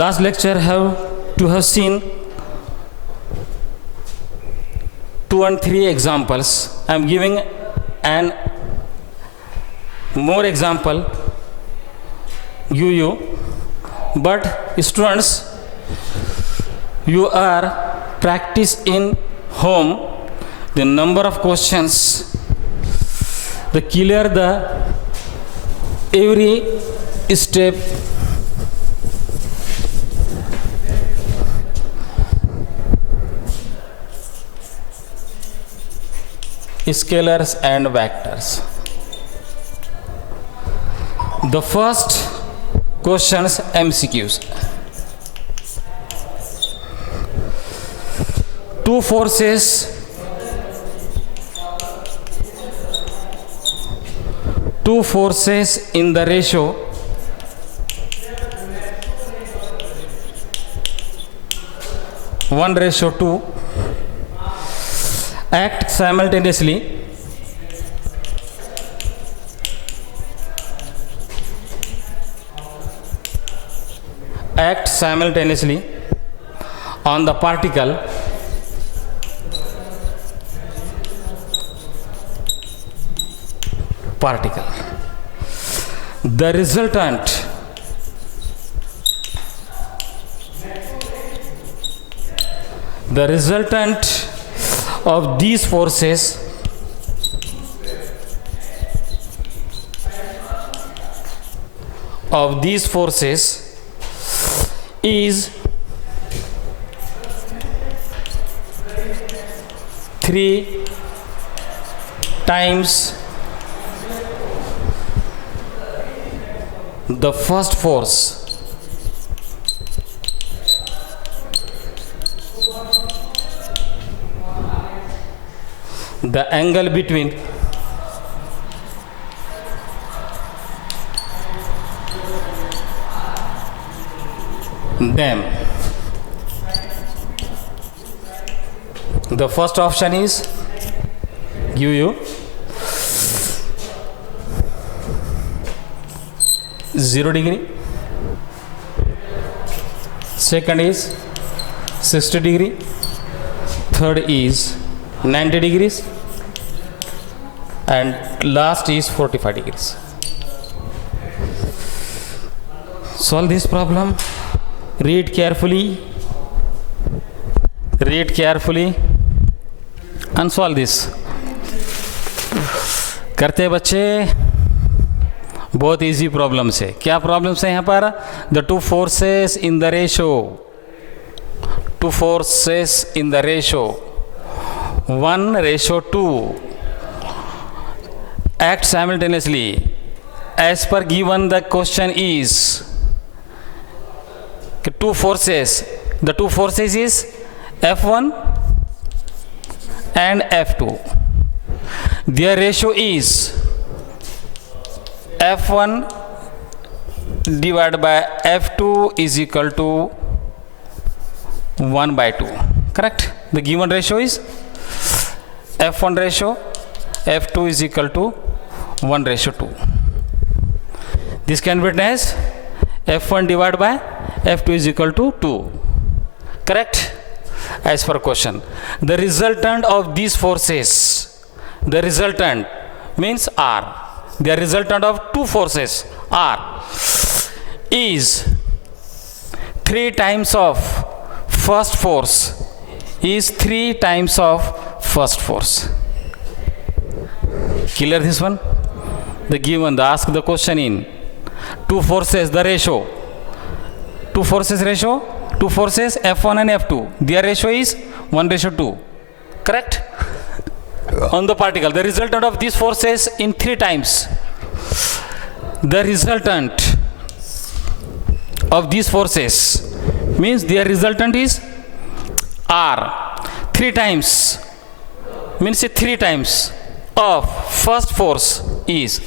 last lecture have seen 2 and 3 examples. I am giving an more example you, but students, you are practice in home the number of questions, the clear the every step, scalars and vectors. The first questions MCQs. Two forces in the ratio one ratio 2 act simultaneously on the particle the resultant of these forces is 3 times the first force the angle between them. The first option is give you 0 degree, second is 60 degree, third is 90 degrees, and last is 45 degrees. Solve this problem. Read carefully and solve this. करते बच्चे, बहुत easy problems है. क्या problems है यहाँ पर? The two forces in the ratio 1:2 act simultaneously as per given. The question is two forces. The two forces is F1 and F2. Their ratio is F1 divided by F2 is equal to 1/2. Correct? The given ratio is F1 ratio F2 is equal to 1:2. This can be written as F1 divided by F2 is equal to 2. Correct? As per question, the resultant of these forces, the resultant means R, the resultant of two forces R is 3 times of first force, is 3 times of first force. Clear this one? The given, the ask the question in two forces, the ratio, two forces F1 and F2, their ratio is 1:2. Correct? On the particle, the resultant of these forces in 3 times. The resultant of these forces means their resultant is R. 3 times means 3 times of first force is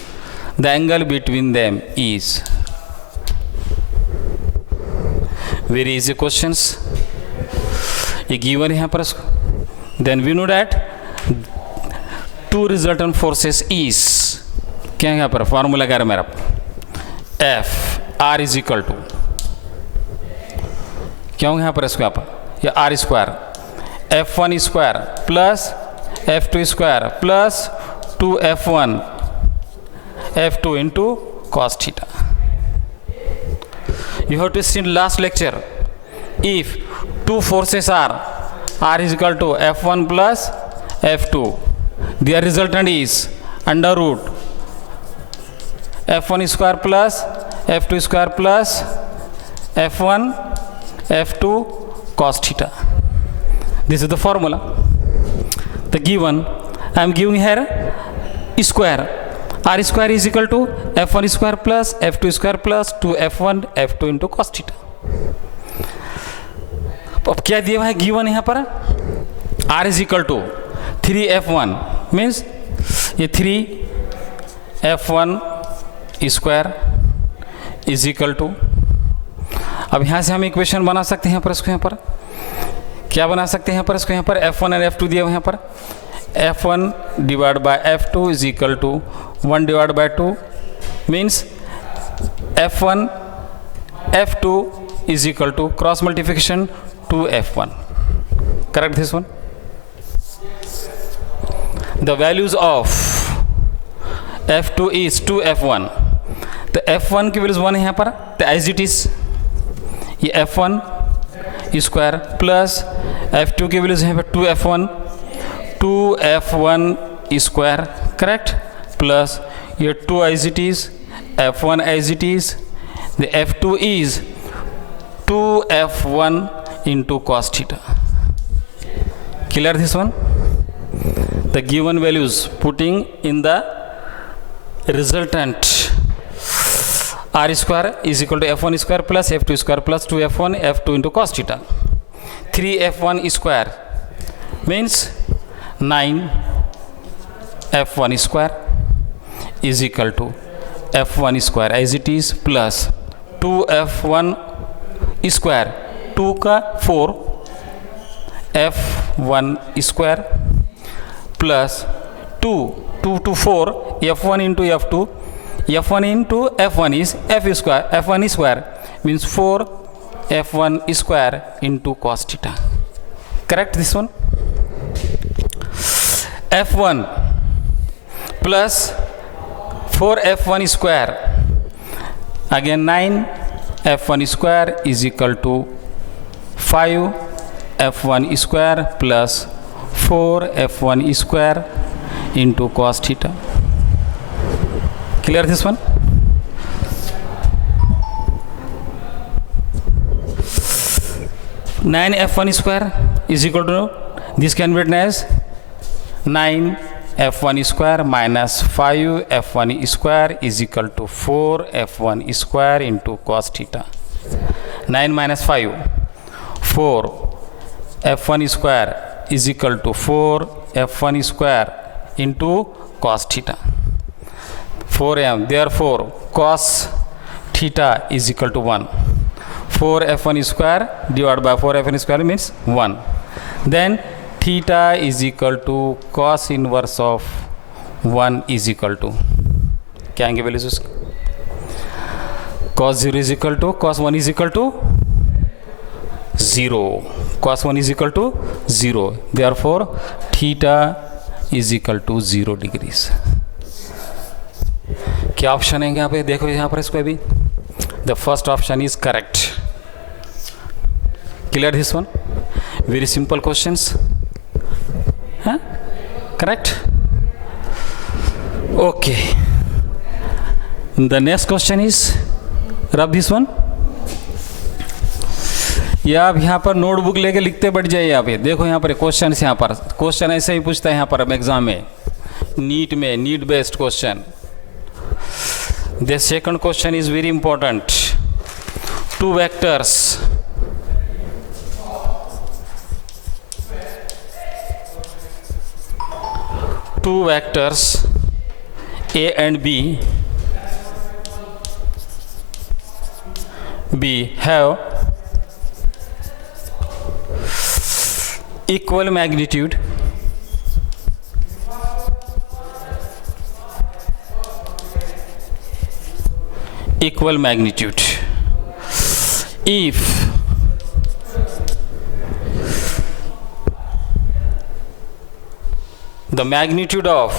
the angle between them is. Very easy questions. ये given यहाँ पर. Then we know that two resultant forces is क्या है यहाँ पर formula क्या है मेरा? F R is equal to क्या होंगे यहाँ पर इसको यहाँ पर, या r square F1 square plus F2 square plus 2F1 F2 into cos theta. You have to see in last lecture, if two forces are is equal to F1 plus F2, their resultant is under root F1 square plus F2 square plus F1 F2 cos theta. This is the formula. The given, I am giving here square. R square is equal to F1 square plus F2 square plus 2F1 F2 into cos theta. अब क्या दिया हुआ है given यहाँ पर, R is equal to 3F1 means ये 3F1 square is equal to, अब यहाँ से हम इक्वेशन बना सकते हैं यहाँ पर, इसको यहाँ पर क्या बना सकते हैं यहाँ पर, इसको यहाँ पर F1 और F2 दिया हुआ यहाँ पर, F1 divide by F2 is equal to 1 divide by 2 means F1 F2 is equal to cross multiplication 2F1. Correct this one? The values of F2 is 2F1. तो F1 की वैल्यूज 1 है यहाँ पर, तो एज इट इज ये F1 square plus F2 की values यहाँ पर 2F1 स्क्वायर करेक्ट, प्लस ये 2 as it is F1 as it is, the F2 is 2F1 into cos theta. Clear this one? The given values putting in the resultant R square is equal to F1 square plus F2 square plus 2F1 F2 into cos theta. 3F1 square means 9F1 square is equal to F1 square as it is plus 2F1 square 2 का 4 F1 square plus 2 to 4 F1 into F2, F1 into F1 is F square, F1 square means 4 F1 square into cos theta. Correct this one? F1 plus 4 F1 square again 9 F1 square is equal to 5 F1 square plus 4 F1 square into cos theta. Clear this one? Nine F1 square is equal to, this can be written as 9 F1 square minus 5 F1 square is equal to 4 F1 square into cos theta. 9 minus 5, 4 F1 square is equal to 4 F1 square into cos theta. 4m, therefore cos theta is equal to 1. 4 F1 square divided by 4 F1 square means 1. Then theta is equal to cos inverse of 1 is equal to, क्या आएंगे values उसकी, cos 0 is equal to cos 1 is equal to 0, cos 1 is equal to 0, therefore theta is equal to 0 degrees. क्या option है यहाँ पे, देखो यहाँ पर इसको भी, the first option is correct. Clear this one? Very simple questions, हाँ correct. Okay, the next question is rub this one. या आप यहाँ पर नोटबुक लेके लिखते बढ़ जाइए. आप ये देखो यहाँ पर क्वेश्चन, यहाँ पर क्वेश्चन ऐसे ही पूछता है यहाँ पर एग्जाम में, नीट में, NEET based question. The second question is very important. Two vectors A and B have equal magnitude if the magnitude of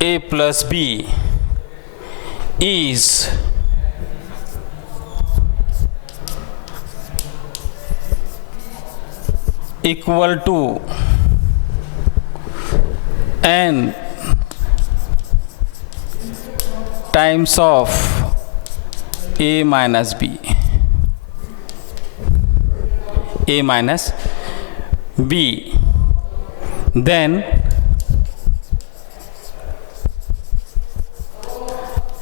a plus b is equal to n times of a minus b, a minus b, then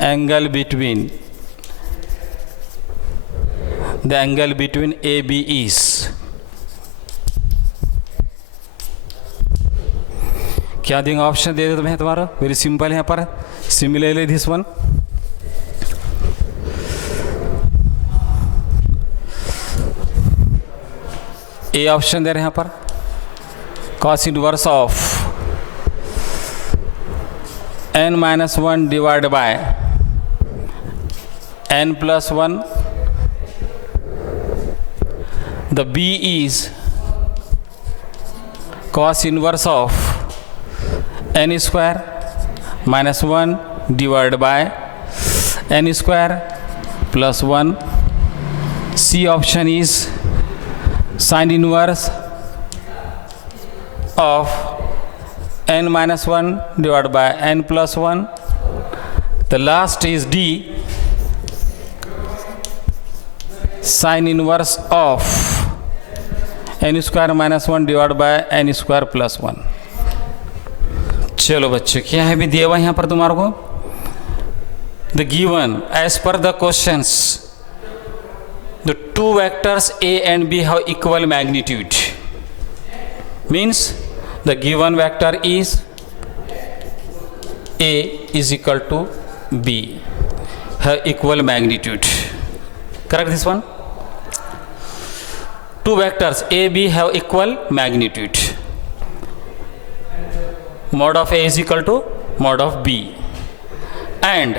angle between AB is क्या देंगे option दे दे तुम्हें तुम्हारा very simple यहाँ पर similarly this one a option दे रहे हैं यहाँ पर cos inverse of n minus 1 divided by n plus 1. The b is cos inverse of n square minus 1 divided by n square plus 1. C option is sin inverse of n minus 1 divided by n plus 1. The last is D, sin inverse of n square minus 1 divided by n square plus 1. चलो बच्चों क्या है भी दिया हुआ यहाँ पर तुम्हारे को the given as per the questions the two vectors a and b have equal magnitude means the given vector is a is equal to b have equal magnitude. Correct this one? Two vectors a b have equal magnitude. Mod of a is equal to mod of b, and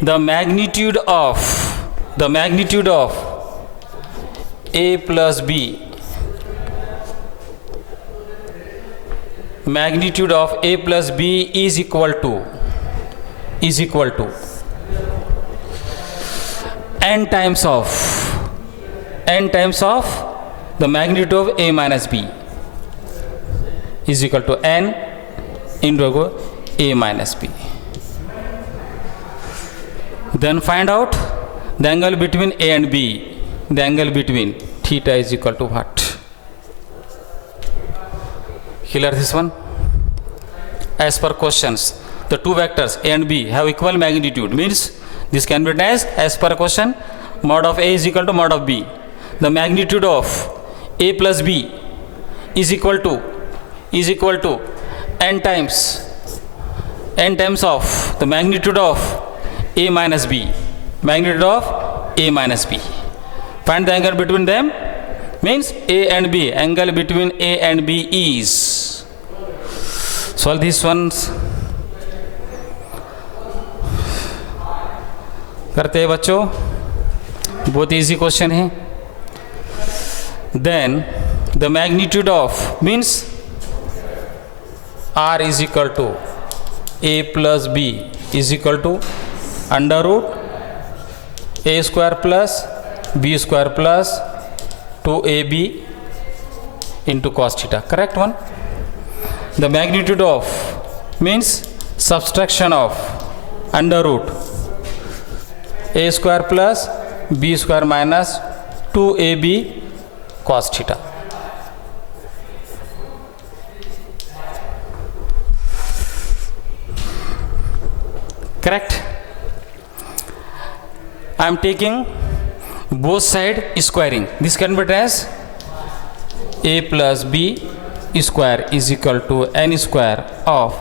the magnitude of a plus b, magnitude of a plus b is equal to n times of the magnitude of a minus b is equal to n into a minus b. Then find out the angle between a and b. The angle between theta is equal to what? Clear this one? As per questions, the two vectors a and b have equal magnitude means this can be written as per question mod of a is equal to mod of b. The magnitude of a plus b is equal to n times of the magnitude of a minus b. Magnitude of a minus b. Find the angle between them means a and b. Angle between a and b is. Solve these ones. करते हैं बच्चों, बहुत easy question है. Then the magnitude of means r is equal to a plus b is equal to under root a square plus b square plus 2ab into cos theta. Correct one? The magnitude of means subtraction of under root a square plus b square minus 2ab cos theta. Correct? I am taking both side squaring. This can be written as a plus b square is equal to n square of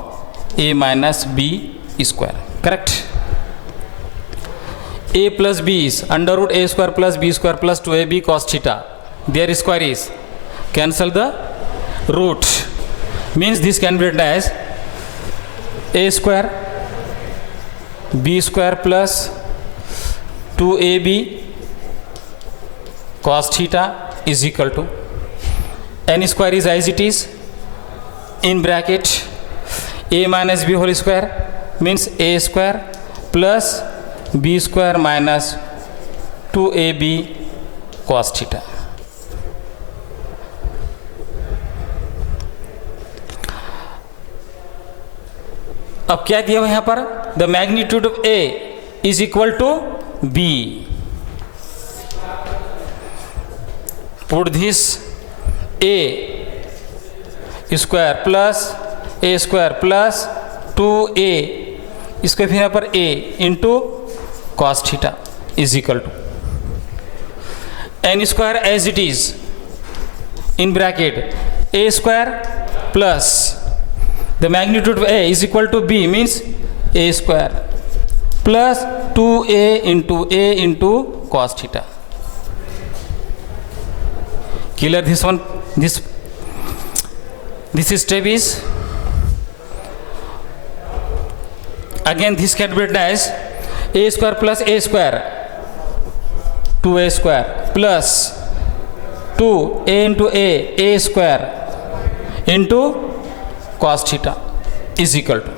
a minus b square. Correct? A plus b is under root a square plus b square plus 2ab cos theta. Their square is cancel the root means this can be written as a square b square plus 2ab cos theta is equal to n square is as it is in bracket a minus b whole square means a square plus b square minus 2ab cos theta. अब क्या दिया हुआ यहाँ पर, the magnitude of a is equal to b. Put this a square plus 2a इसको फिर यहाँ पर a into cos theta is equal to n square as it is in bracket a square plus the magnitude of a is equal to b means a square plus 2a into cos theta. Clear this one? This step is again this can be written as a square plus a square 2a square plus 2a into a square into cos theta is equal to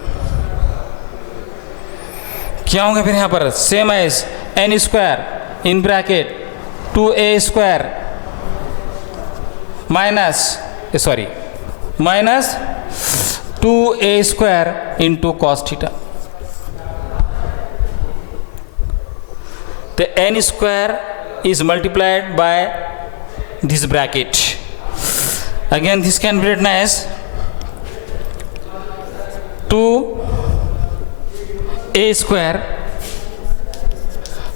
क्या होगा फिर यहाँ पर, same as n square in bracket 2a square minus 2a square into cos theta. The n square is multiplied by this bracket. Again this can be written as 2a square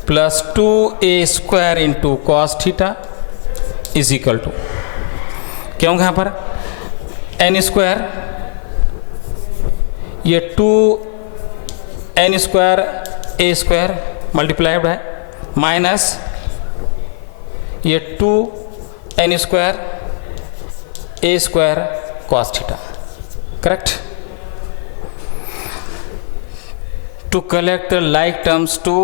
plus 2a square into cos theta is equal to क्या होगा यहाँ पर, n square ये 2n square a square multiplied है minus ये 2n square a square cos theta. Correct. To collect like terms to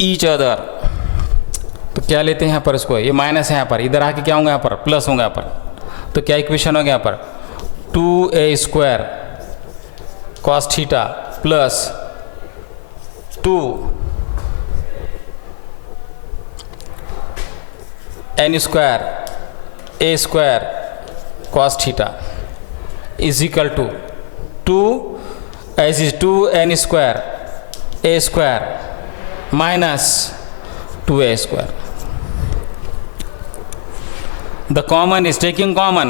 each other, तो क्या लेते हैं यहाँ पर, इसको ये माइनस है यहाँ पर, इधर आके क्या होगा यहाँ पर, प्लस होगा यहाँ पर. तो क्या इक्वेशन होगा यहाँ पर, 2a square cos theta plus 2n square a square cos theta is equal to 2 as is 2n square a square minus 2a square. The common is taking common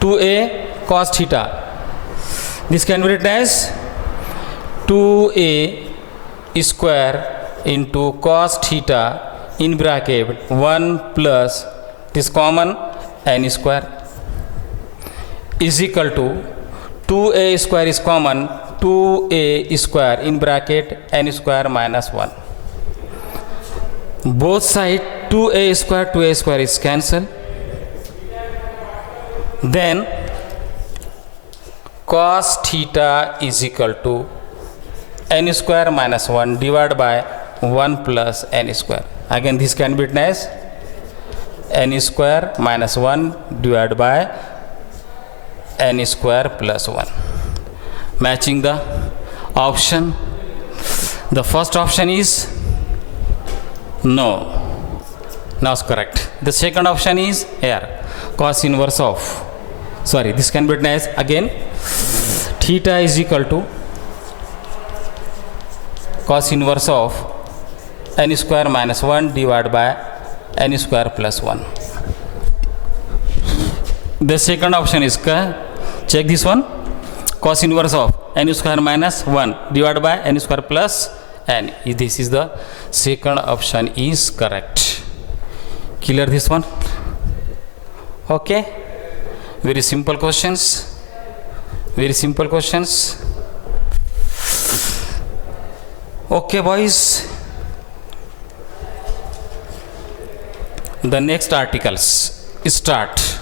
2a cos theta. This can be written as 2a square into cos theta in bracket 1 plus this common n square is equal to 2a square is common 2a square in bracket n square minus 1. Both side 2a square is cancelled. Then cos theta is equal to n square minus 1 divided by 1 plus n square. Again this can be written as n square minus 1 divided by n square plus 1. Matching the option, the first option is no, now it's correct. The second option is here, cos inverse of, this can be written as again theta is equal to cos inverse of n square minus 1 divided by n square plus 1. The second option is, check this one, cos inverse of n square minus 1 divided by n square plus n. This is the second option is correct. Clear this one? Okay. Very simple questions. Okay boys. The next articles start.